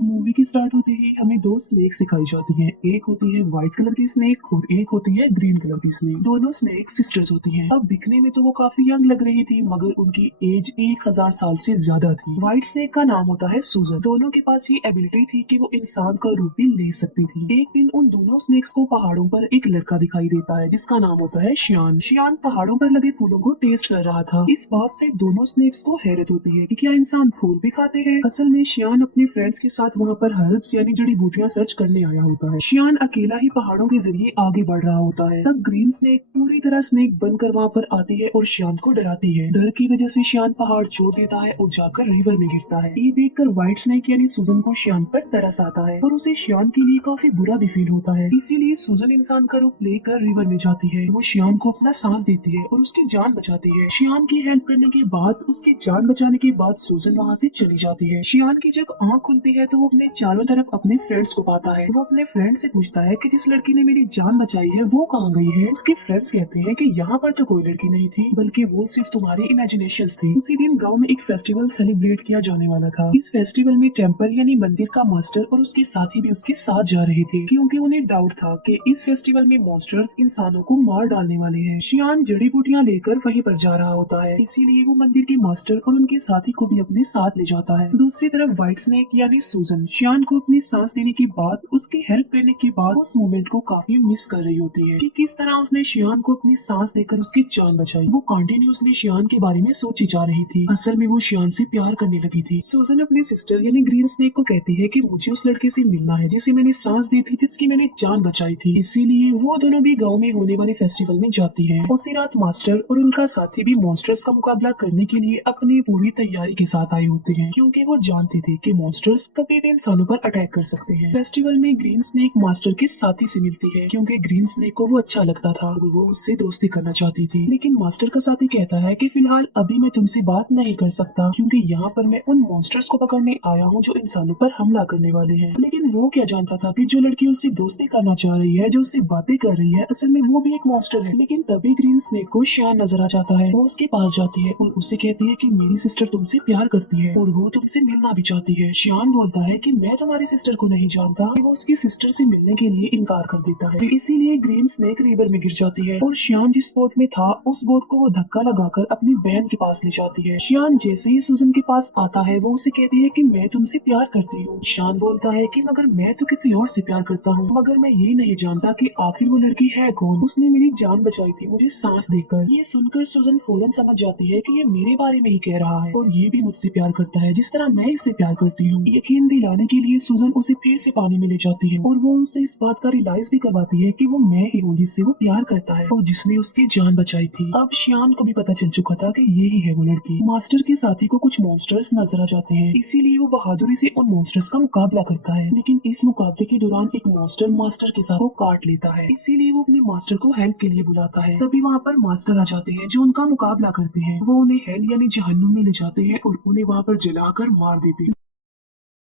Movie के start होते ही हमें दो स्नेक्स दिखाई जाती हैं। एक होती है व्हाइट कलर की स्नेक और एक होती है ग्रीन कलर की स्नेक। दोनों स्नेक सिस्टर्स होती हैं। अब दिखने में तो वो काफी यंग लग रही थी, मगर उनकी एज 1000 साल से ज्यादा थी। व्हाइट स्नेक का नाम होता है सूजन। दोनों के पास ये एबिलिटी थी कि वो इंसान का रूप भी ले सकती थी। एक दिन उन दोनों स्नेक्स को पहाड़ों पर एक लड़का दिखाई देता है जिसका नाम होता है शियान। शियान पहाड़ों पर लगे फूलों को टेस्ट कर रहा था। इस बात से दोनों स्नेक्स को हैरत होती है कि क्या इंसान फूल भी खाते हैं। असल में शियान अपने फ्रेंड्स के साथ वहाँ पर हर्ब्स यानी जड़ी बूटियां सर्च करने आया होता है। शियान अकेला ही पहाड़ों के जरिए आगे बढ़ रहा होता है। तब ग्रीन स्नेक पूरी तरह स्नेक बनकर वहाँ पर आती है और शियान को डराती है। डर की वजह से शियान पहाड़ छोड़ देता है और जाकर रिवर में गिरता है। ये देखकर व्हाइट स्नेक यानी सूजन को शियान पर तरस आता है और उसे शियान के लिए काफी बुरा भी फील होता है। इसीलिए सूजन इंसान का रूप लेकर रिवर में जाती है। वो शियान को अपना सांस देती है और उसकी जान बचाती है। शियान की हेल्प करने के बाद, उसकी जान बचाने के बाद सूजन वहाँ से चली जाती है। शियान की जब आँख खुलती है तो वो अपने चारों तरफ अपने फ्रेंड्स को पाता है। वो अपने फ्रेंड से पूछता है कि जिस लड़की ने मेरी जान बचाई है वो कहाँ गई है। उसके फ्रेंड्स कहते हैं कि यहाँ पर तो कोई लड़की नहीं थी, बल्कि वो सिर्फ तुम्हारी इमेजिनेशंस थी। उसी दिन गांव में एक फेस्टिवल सेलिब्रेट किया जाने वाला था। इस फेस्टिवल में टेम्पल यानी मंदिर का मास्टर और उसके साथी भी उसके साथ जा रहे थे, क्योंकि उन्हें डाउट था कि इस फेस्टिवल में मॉन्स्टर्स इंसानों को मार डालने वाले हैं। शियान जड़ी बूटियां लेकर वहीं पर जा रहा होता है, इसीलिए वो मंदिर के मास्टर और उनके साथी को भी अपने साथ ले जाता है। दूसरी तरफ व्हाइट स्नेक यानी सूजन शियान को अपनी सांस देने के बाद, उसकी हेल्प करने के बाद उस मोमेंट को काफी मिस कर रही होती है कि किस तरह उसने शियान को अपनी सांस देकर उसकी जान बचाई। वो कंटिन्यूअसली शियान के बारे में सोची जा रही थी। असल में वो शियान से प्यार करने लगी थी। सूजन अपनी सिस्टर यानी ग्रीन स्नेक को कहती है कि मुझे उस लड़के से मिलना है जिसे मैंने सांस दी थी, जिसकी मैंने जान बचाई थी। इसीलिए वो दोनों भी गाँव में होने वाले फेस्टिवल में जाती है। उसी रात मास्टर और उनका साथी भी मॉन्स्टर्स का मुकाबला करने के लिए अपनी पूरी तैयारी के साथ आए होते हैं, क्योंकि वो जानते थे कि मॉन्स्टर्स कभी भी इंसानों पर अटैक कर सकते हैं। फेस्टिवल में ग्रीन स्नेक मास्टर के साथी से मिलती है, क्योंकि ग्रीन स्नेक को वो अच्छा लगता था और वो उससे दोस्ती करना चाहती थी। लेकिन मास्टर का साथी कहता है कि फिलहाल अभी मैं तुमसे बात नहीं कर सकता, क्योंकि यहाँ पर मैं उन मॉन्स्टर्स को पकड़ने आया हूँ जो इंसानों पर हमला करने वाले हैं। लेकिन वो क्या जानता था कि जो लड़की उससे दोस्ती करना चाह रही है, जो उससे बातें कर रही है, असल में वो भी एक मॉन्स्टर है। लेकिन तभी ग्रीन स्नेक को शियान नजर आ जाता है। वो उसके पास जाती है और उससे कहती है कि मेरी सिस्टर तुमसे प्यार करती है और वो तुमसे मिलना भी चाहती है। शियान बोलता है कि मैं तुम्हारी सिस्टर को नहीं जानता। वो उसकी सिस्टर से मिलने के लिए इनकार कर देता है। इसीलिए ग्रीन स्नेक रिवर में गिर जाती है और शियान जिस बोट में था उस बोट को वो धक्का लगाकर अपनी बहन के पास ले जाती है। शियान जैसे ही सूजन के पास आता है वो उसे कहती है कि मैं तुमसे प्यार करती हूँ। शियान बोलता है कि मगर मैं तो किसी और से प्यार करता हूँ, मगर मैं ये नहीं जानता कि आखिर वो लड़की है कौन। उसने मेरी जान बचाई थी मुझे सांस देकर। ये सुनकर सूजन फौरन समझ जाती है कि ये मेरे बारे में ही कह रहा है और ये भी मुझसे प्यार करता है जिस तरह मैं इससे प्यार करती हूँ। यकीन दिलाने के लिए सूजन उसे फिर से पानी में ले जाती है और वो उसे इस बात का रियलाइज भी करवाती है कि वो मैं ही हूँ जिससे वो प्यार करता है और जिसने उसकी जान बचाई थी। अब शियान को भी पता चल चुका था कि ये ही है वो लड़की। मास्टर के साथी को कुछ मॉन्स्टर्स नजर आ जाते हैं, इसीलिए वो बहादुरी से उन मॉन्स्टर्स का मुकाबला करता है। लेकिन इस मुकाबले के दौरान एक मॉन्स्टर मास्टर के साथ को काट लेता है, इसीलिए वो अपने मास्टर को हेल्प के लिए बुलाता है। तभी वहाँ पर मास्टर आ जाते हैं जो उनका मुकाबला करते हैं। वो उन्हें हेल यानी जहन्नुम में ले जाते हैं और उन्हें वहाँ पर जलाकर मार देते हैं।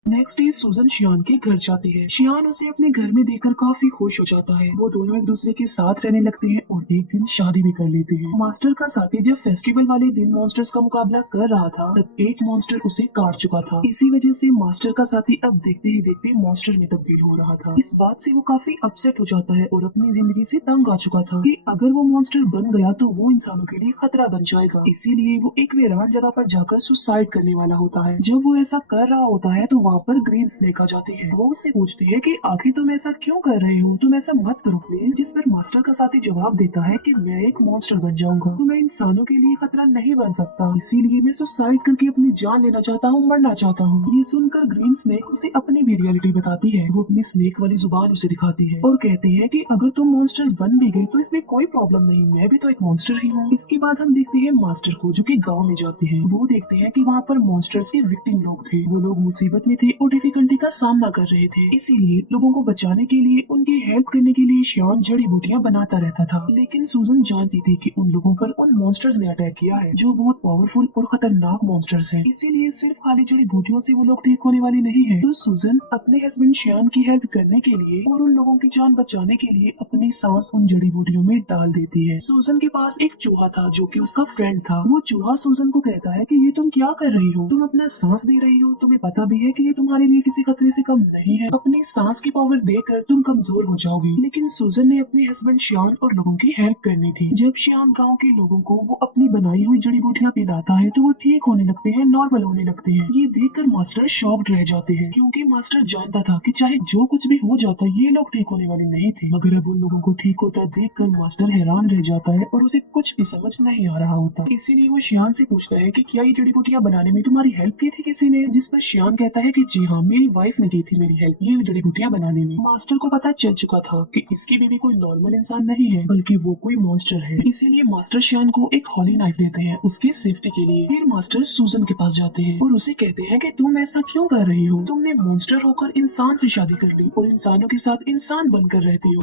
नेक्स्ट डे सूजन शियान के घर जाती है। शियान उसे अपने घर में देखकर काफी खुश हो जाता है। वो दोनों एक दूसरे के साथ रहने लगते हैं और एक दिन शादी भी कर लेते हैं। मास्टर का साथी जब फेस्टिवल वाले दिन मॉन्स्टर्स का मुकाबला कर रहा था तब एक मॉन्स्टर उसे काट चुका था। इसी वजह से मास्टर का साथी अब देखते ही देखते मॉन्स्टर में तब्दील हो रहा था। इस बात से वो काफी अपसेट हो जाता है और अपनी जिंदगी से तंग आ चुका था कि अगर वो मॉन्स्टर बन गया तो वो इंसानों के लिए खतरा बन जाएगा। इसीलिए वो एक वीरान जगह पर जाकर सुसाइड करने वाला होता है। जब वो ऐसा कर रहा होता है तो वहाँ पर ग्रीन स्नेक आ जाती है। वो उससे पूछती है कि आखिर तुम ऐसा क्यों कर रहे हो, तुम ऐसा मत करो प्लीज। जिस पर मास्टर का साथी जवाब देता है कि मैं एक मॉन्स्टर बन जाऊंगा तो मैं इंसानों के लिए खतरा नहीं बन सकता, इसीलिए मैं सुसाइड करके अपनी जान लेना चाहता हूँ, मरना चाहता हूँ। ये सुनकर ग्रीन स्नेक उसे अपनी भी रियलिटी बताती है। वो अपनी स्नेक वाली जुबान उसे दिखाती है और कहती है कि अगर तुम मॉन्स्टर बन भी गए तो इसमें कोई प्रॉब्लम नहीं, मैं भी तो एक मॉन्स्टर ही हूँ। इसके बाद हम देखते हैं मास्टर को जो कि गाँव में जाते हैं। वो देखते हैं कि वहाँ पर मॉन्स्टर्स के विक्टिम लोग थे। वो लोग मुसीबत में थे और डिफिकल्टी का सामना कर रहे थे, इसीलिए लोगों को बचाने के लिए, उनकी हेल्प करने के लिए शियान जड़ी बूटियां बनाता रहता था। लेकिन सूजन जानती थी कि उन लोगों पर उन मॉन्स्टर्स ने अटैक किया है जो बहुत पावरफुल और खतरनाक मॉन्स्टर्स हैं। इसीलिए सिर्फ खाली जड़ी बूटियों से वो लोग ठीक होने वाले नहीं है। तो सूजन अपने हस्बैंड शियान की हेल्प करने के लिए और उन लोगों की जान बचाने के लिए अपनी सांस उन जड़ी बूटियों में डाल देती है। सूजन के पास एक चूहा था जो कि उसका फ्रेंड था। वो चूहा सूजन को कहता है कि ये तुम क्या कर रही हो, तुम अपना सांस दे रही हो, तुम्हें पता भी है कि ये तुम्हारे लिए किसी खतरे से कम नहीं है। अपनी सांस की पावर देकर तुम कमजोर हो जाओगी। लेकिन सूजन ने अपने हस्बैंड श्यान और लोगों की हेल्प करनी थी। जब श्यान गांव के लोगों को वो अपनी बनाई हुई जड़ी बूटियां पिलाता है तो वो ठीक होने लगते हैं, नॉर्मल होने लगते हैं। ये देखकर मास्टर शॉक्ड रह जाते हैं, क्योंकि मास्टर जानता था कि चाहे जो कुछ भी हो जाता ये लोग ठीक होने वाले नहीं थे। मगर अब उन लोगों को ठीक होता देखकर मास्टर हैरान रह जाता है और उसे कुछ भी समझ नहीं आ रहा होता। इसीलिए वो श्यान से पूछता है कि क्या ये जड़ी बूटियां बनाने में तुम्हारी हेल्प की थी किसी ने? जिस पर श्यान कहता है कि जी हाँ, मेरी वाइफ ने की थी मेरी हेल्प ये जड़ी बूटियां बनाने में। मास्टर को पता चल चुका था कि इसकी बीवी कोई नॉर्मल इंसान नहीं है, बल्कि वो कोई मॉन्स्टर है। इसीलिए मास्टर श्यान को एक हॉली नाइफ देते हैं उसकी सेफ्टी के लिए। फिर मास्टर सूजन के पास जाते हैं और उसे कहते हैं कि तुम ऐसा क्यों कर रही हो? तुमने मॉन्स्टर होकर इंसान से शादी कर ली और इंसानों के साथ इंसान बनकर रहती हो।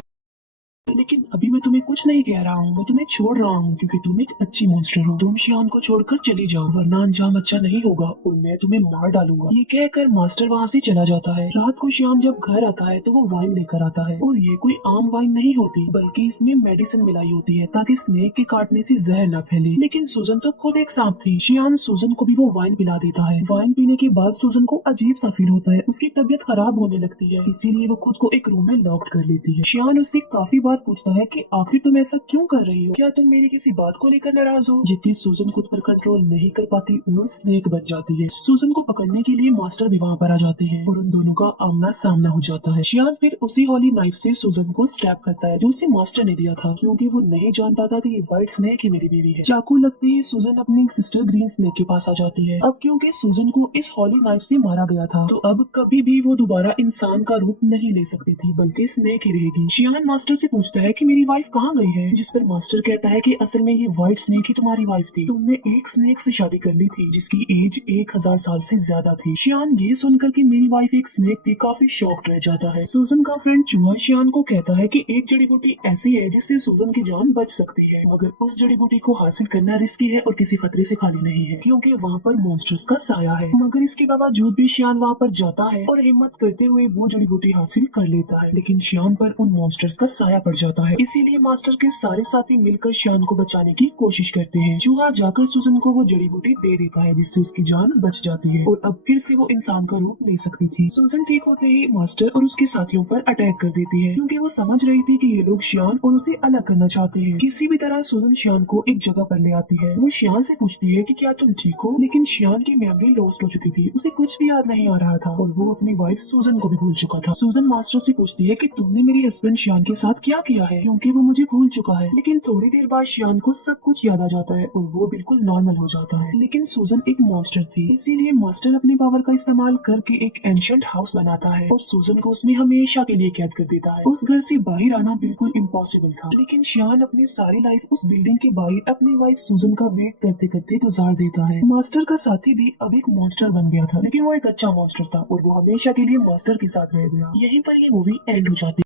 लेकिन अभी मैं तुम्हें कुछ नहीं कह रहा हूँ, मैं तुम्हें छोड़ रहा हूँ क्योंकि तुम एक अच्छी मॉन्स्टर हो। तुम श्यान को छोड़कर चली जाओ वरना अंजाम अच्छा नहीं होगा और मैं तुम्हें मार डालूंगा। ये कहकर मास्टर वहाँ से चला जाता है। रात को श्यान जब घर आता है तो वो वाइन लेकर आता है और ये कोई आम वाइन नहीं होती, बल्कि इसमें मेडिसिन मिलाई होती है ताकि स्नेक के काटने से जहर न फैले। लेकिन सूजन तो खुद एक सांप थी। श्यान सूजन को भी वो वाइन पिला देता है। वाइन पीने के बाद सूजन को अजीब सा फील होता है, उसकी तबीयत खराब होने लगती है, इसीलिए वो खुद को एक रूम में लॉक कर लेती है। श्यान उससे काफी बार पूछता है कि आखिर तुम ऐसा क्यों कर रही हो? क्या तुम मेरी किसी बात को लेकर नाराज हो? जबकि सूजन खुद पर कंट्रोल नहीं कर पाती और स्नेक बन जाती है। सूजन को पकड़ने के लिए मास्टर भी वहाँ पर आ जाते हैं और उन दोनों का आमना सामना हो जाता है। श्यान फिर उसी हॉली नाइफ से सूजन को स्टैब करता है जो उसे मास्टर ने दिया था, क्योंकि वो नहीं जानता था कि ये व्हाइट स्नेक ही मेरी बीवी है। चाकू लगते ही सूजन अपनी सिस्टर ग्रीन स्नेक के पास आ जाती है। अब क्योंकि सूजन को इस हॉली नाइफ से मारा गया था तो अब कभी भी वो दोबारा इंसान का रूप नहीं ले सकती थी, बल्कि स्नेक ही रहेगी। श्यान मास्टर से पूछता है कि मेरी वाइफ कहाँ गई है? जिस पर मास्टर कहता है कि असल में ये व्हाइट स्नेक ही तुम्हारी वाइफ थी। तुमने एक स्नेक से शादी कर ली थी जिसकी एज 1000 साल से ज्यादा थी। श्यान ये सुनकर कि मेरी वाइफ एक स्नेक थी काफी शॉक्ड रह जाता है। सूजन का फ्रेंड चूहा श्यान को कहता है कि एक जड़ी बूटी ऐसी है जिससे सूजन की जान बच सकती है, मगर उस जड़ी बूटी को हासिल करना रिस्की है और किसी खतरे से खाली नहीं है, क्योंकि वहाँ पर मॉन्स्टर्स का साया है। मगर इसके बावजूद भी श्यान वहाँ पर जाता है और हिम्मत करते हुए वो जड़ी बूटी हासिल कर लेता है। लेकिन श्यान पर उन मॉन्स्टर्स का साया पड़ जाता है, इसीलिए मास्टर के सारे साथी मिलकर श्यान को बचाने की कोशिश करते हैं। चूहा जाकर सूजन को वो जड़ी बूटी दे देता है जिससे उसकी जान बच जाती है और अब फिर से वो इंसान का रूप ले सकती थी। सूजन ठीक होते ही मास्टर और उसके साथियों पर अटैक कर देती है, क्योंकि वो समझ रही थी कि ये लोग श्यान और उसे अलग करना चाहते हैं। किसी भी तरह सूजन श्यान को एक जगह पर ले आती है। वो श्यान से पूछती है कि क्या तुम ठीक हो? लेकिन श्यान की मेमोरी लॉस्ट हो चुकी थी, उसे कुछ भी याद नहीं आ रहा था और वो अपनी वाइफ सूजन को भी भूल चुका था। सूजन मास्टर से पूछती है कि तुमने मेरे हस्बैंड श्यान के साथ क्या किया है, क्योंकि वो मुझे भूल चुका है। लेकिन थोड़ी देर बाद श्यान को सब कुछ याद आ जाता है और वो बिल्कुल नॉर्मल हो जाता है। लेकिन सूजन एक मॉन्स्टर थी, इसीलिए मास्टर अपनी पावर का इस्तेमाल करके एक एंशिएंट हाउस बनाता है और सूजन को उसमें हमेशा के लिए कैद कर देता है। उस घर से बाहर आना बिल्कुल इम्पॉसिबल था, लेकिन श्यान अपनी सारी लाइफ उस बिल्डिंग के बाहर अपनी वाइफ सूजन का वेट करते करते गुजार देता है। मास्टर का साथी भी अब एक मॉन्स्टर बन गया था, लेकिन वो एक अच्छा मॉन्स्टर था और वो हमेशा के लिए मास्टर के साथ रह गया। यहीं पर ये मूवी एंड हो जाती है।